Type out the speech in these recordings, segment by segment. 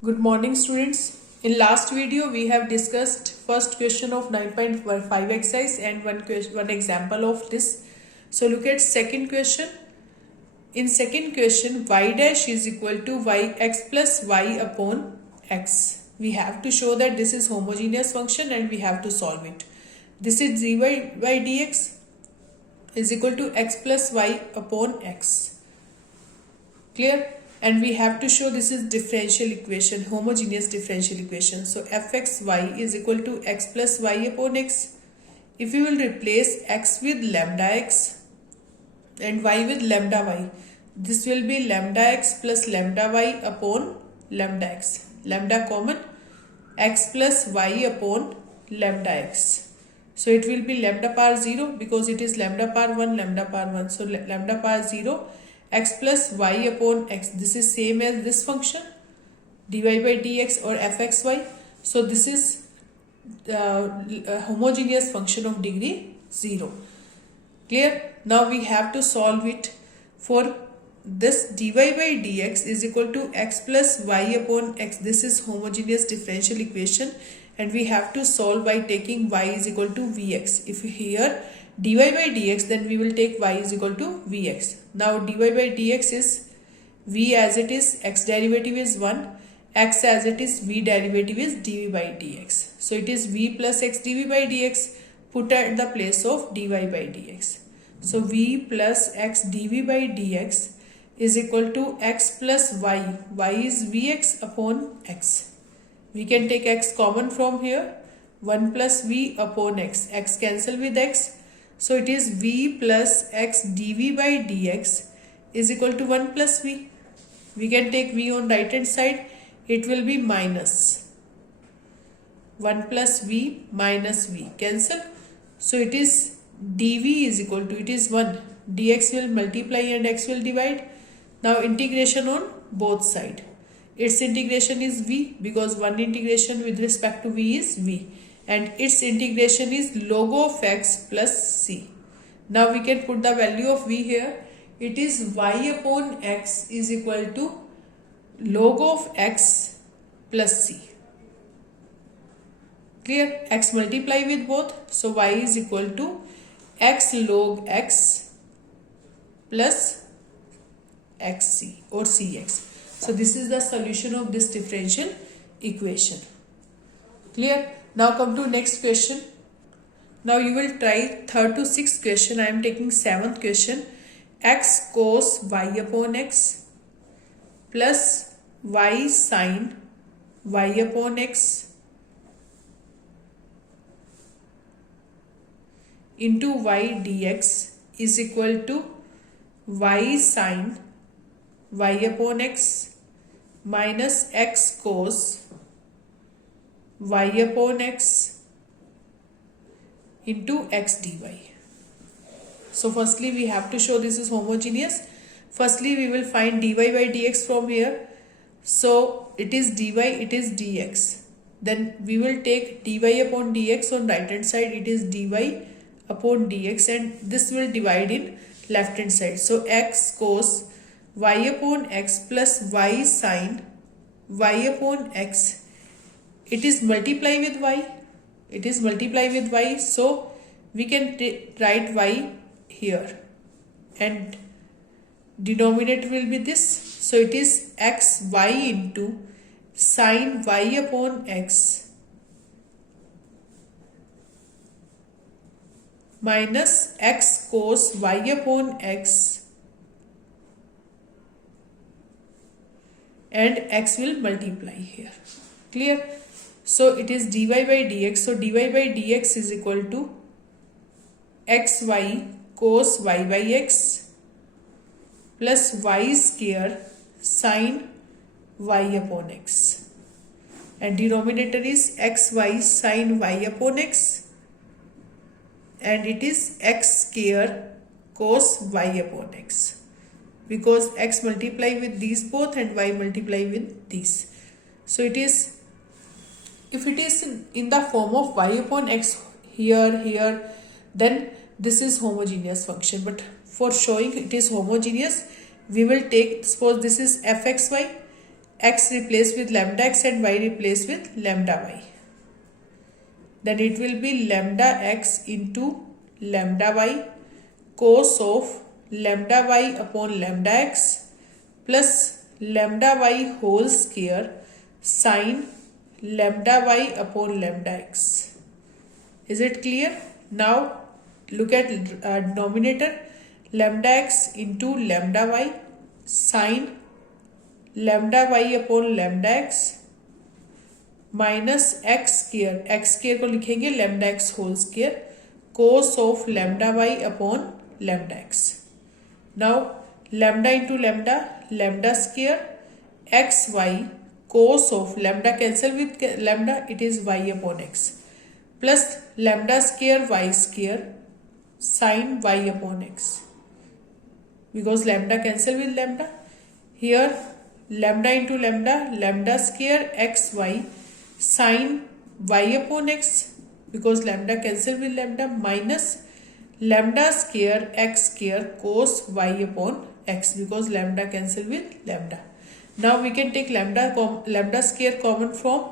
Good morning, students. In last video we have discussed first question of 9.5 exercise and one example of this. So look at second question. In second question, y dash is equal to x plus y upon x. We have to show that this is homogeneous function and we have to solve it. This is dy by dx is equal to x plus y upon x. Clear? And we have to show this is differential equation, homogeneous differential equation. So fxy is equal to x plus y upon x. If we will replace x with lambda x and y with lambda y, this will be lambda x plus lambda y upon lambda x. Lambda common, x plus y upon lambda x. So it will be lambda power 0 because it is lambda power 1, lambda power 1. So lambda power 0, x plus y upon x. This is same as this function dy by dx or fxy. So this is a homogeneous function of degree 0. Clear? Now we have to solve it. For this dy by dx is equal to x plus y upon x. This is homogeneous differential equation and we have to solve by taking y is equal to vx. If here dy by dx, then we will take y is equal to vx. Now dy by dx is v as it is, x derivative is 1, x as it is, v derivative is dv by dx. So it is v plus x dv by dx put at the place of dy by dx. So v plus x dv by dx is equal to x plus y. Y is vx upon x. We can take x common from here. 1 plus v upon x. X cancel with x. So it is v plus x dv by dx is equal to 1 plus v. We can take v on right hand side. It will be minus 1 plus v minus v. Cancel. So it is dv is equal to, it is 1. Dx will multiply and x will divide. Now integration on both sides. Its integration is v because one integration with respect to v is v. And its integration is log of x plus c. Now we can put the value of v here. It is y upon x is equal to log of x plus c. Clear? X multiply with both. So y is equal to x log x plus xc or cx. So this is the solution of this differential equation. Clear? Now come to next question. Now you will try third to sixth question. I am taking seventh question. X cos y upon x plus y sin y upon x into y dx is equal to y sin y upon x minus x cos y upon x into x dy. So firstly we have to show this is homogeneous. Firstly we will find dy by dx from here. So it is dy, it is dx. Then we will take dy upon dx on right hand side. It is dy upon dx and this will divide in left hand side. So x cos y upon x plus y sin y upon x. It is multiply with y. It is multiply with y. So we can write y here and denominator will be this. So it is x y into sin y upon x minus x cos y upon x and x will multiply here. Clear? So it is dy by dx. So dy by dx is equal to xy cos y by x plus y square sin y upon x. And denominator is xy sin y upon x and it is x square cos y upon x. Because x multiply with these both and y multiply with these. So it is, if it is in the form of y upon x here, then this is homogeneous function. But for showing it is homogeneous, we will take, suppose this is fxy x replaced with lambda x and y replaced with lambda y. Then it will be lambda x into lambda y cos of lambda y upon lambda x plus lambda y whole square sin lambda y upon lambda x. Is it clear? Now look at denominator, lambda x into lambda y sin lambda y upon lambda x minus x square को लिखेंगे lambda x whole square cos of lambda y upon lambda x. Now lambda into lambda square x y cos of lambda cancel with lambda, it is y upon x plus lambda square y square sin y upon x, because lambda cancel with lambda. Here lambda into lambda square x y sin y upon x, because lambda cancel with lambda, minus lambda square x square cos y upon x, because lambda cancel with lambda. Now we can take lambda square common from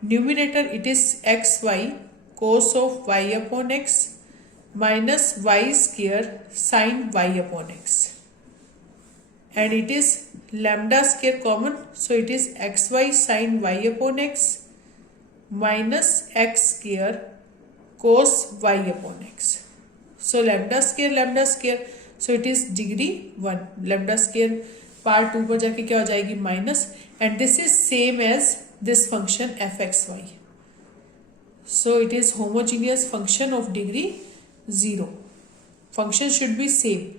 numerator, it is xy cos of y upon x minus y square sin y upon x, and it is lambda square common, so it is xy sin y upon x minus x square cos y upon x. So lambda square, so it is degree 1. Lambda square part 2 पर जाके क्या हो जाएगी minus, and this is same as this function fxy. So it is homogeneous function of degree 0. Function should be same,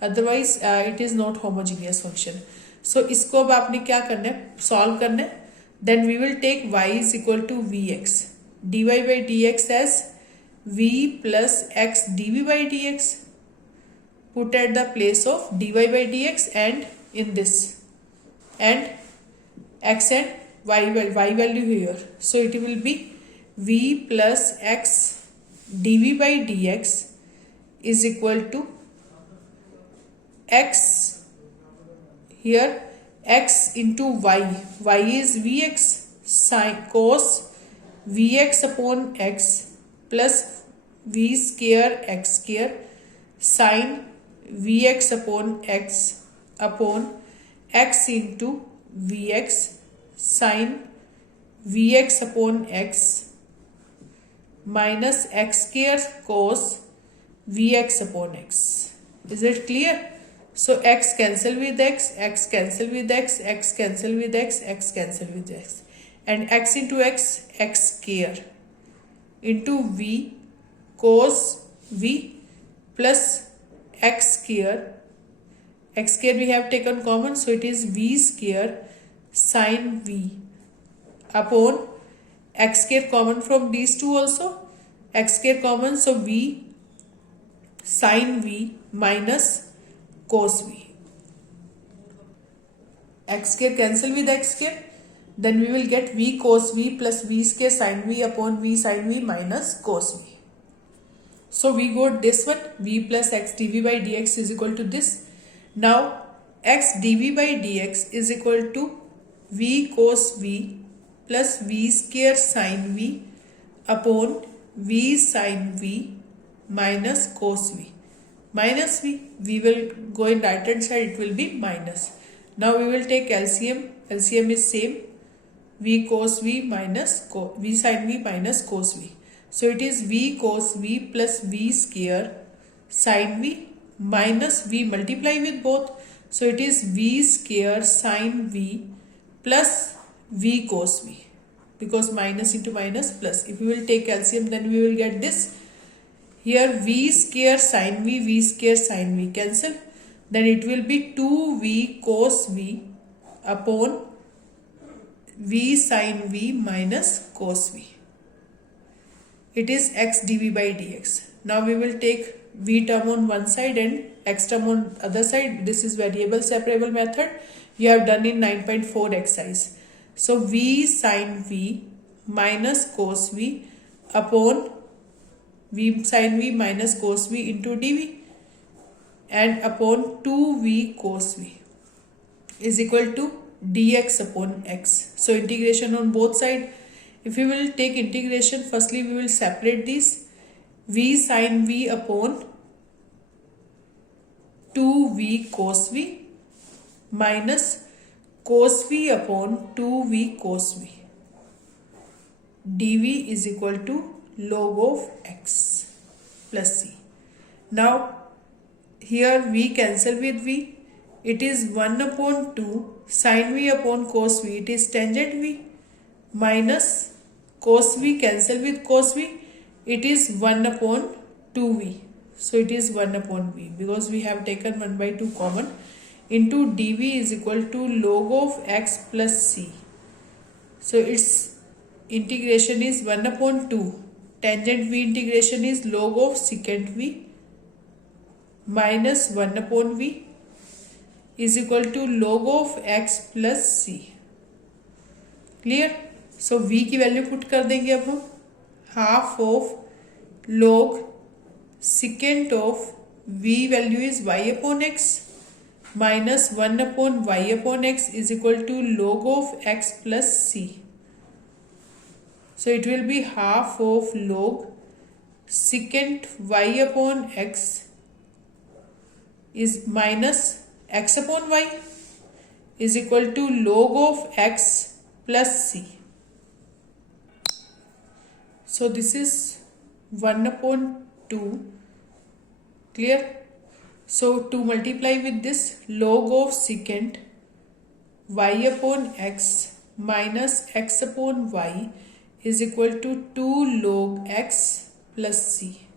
otherwise it is not homogeneous function. So इसको अब आपने क्या करना है, solve करना है. Then we will take y is equal to vx, dy by dx as v plus x dv by dx. Put at the place of dy by dx and in this, and x and y value here. So it will be v plus x dv by dx is equal to x, here x into y is vx sin cos vx upon x plus v square x square sin vx upon x upon x into vx sin vx upon x minus x square cos vx upon x. Is it clear? So x cancel with x, x cancel with x, x cancel with x, x cancel with x, and x into x, x square into v cos v plus x square we have taken common, so it is v square sin v upon x square common from these two also, x square common, so v sin v minus cos v. X square cancel with x square, then we will get v cos v plus v square sin v upon v sin v minus cos v. So we got this one, v plus x dv by dx is equal to this. Now x dv by dx is equal to v cos v plus v square sin v upon v sin v minus cos v. Minus v will go in right hand side, it will be minus. Now we will take LCM. LCM is same, v cos v minus v sin v minus cos v. So it is v cos v plus v square sin v minus v multiply with both. So it is v square sin v plus v cos v, because minus into minus plus. If we will take LCM, then we will get this. Here v square sin v square sin v cancel. Then it will be 2v cos v upon v sin v minus cos v. It is x dv by dx. Now we will take v term on one side and x term on other side. This is variable separable method. You have done in 9.4 exercise. So v sin v minus cos v upon v sin v minus cos v into dv and upon 2v cos v is equal to dx upon x. So integration on both side. If we will take integration, firstly we will separate this v sin v upon 2v cos v minus cos v upon 2v cos v. dv is equal to log of x plus c. Now here v cancel with v. It is 1 upon 2 sin v upon cos v. It is tangent v minus cos v cancel with cos v. It is 1 upon 2v. So it is 1 upon v because we have taken 1 by 2 common, into dv is equal to log of x plus c. So its integration is 1 upon 2. Tangent v integration is log of secant v minus 1 upon v is equal to log of x plus c. Clear. So v की value put कर देंगे अब हम. Half of log secant of v value is y upon x minus 1 upon y upon x is equal to log of x plus c. So it will be half of log secant y upon x is minus x upon y is equal to log of x plus c. So this is 1 upon 2. Clear? So to multiply with this, log of secant y upon x minus x upon y is equal to 2 log x plus c.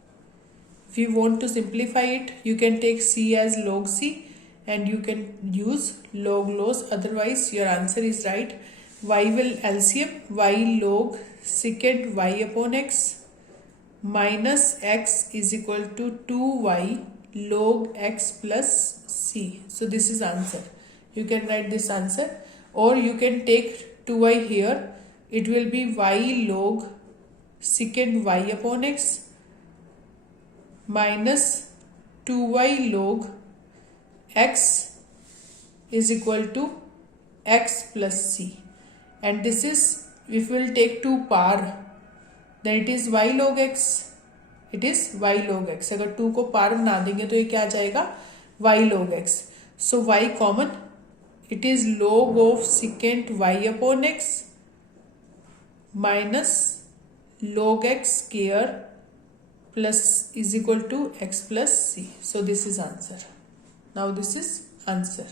If you want to simplify it, you can take c as log c and you can use log loss. Otherwise your answer is right. Y will LCM, y log secant y upon x minus x is equal to 2y log x plus c. So this is answer. You can write this answer, or you can take 2y here. It will be y log secant y upon x minus 2y log x is equal to x plus c. And this is, if we will take 2 par, then it is y log x. It is y log x. अगर 2 को पार बना देंगे तो ये क्या आ जाएगा? y log x. So y common. It is log of secant y upon x minus log x square plus is equal to x plus c. So this is answer. Now this is answer.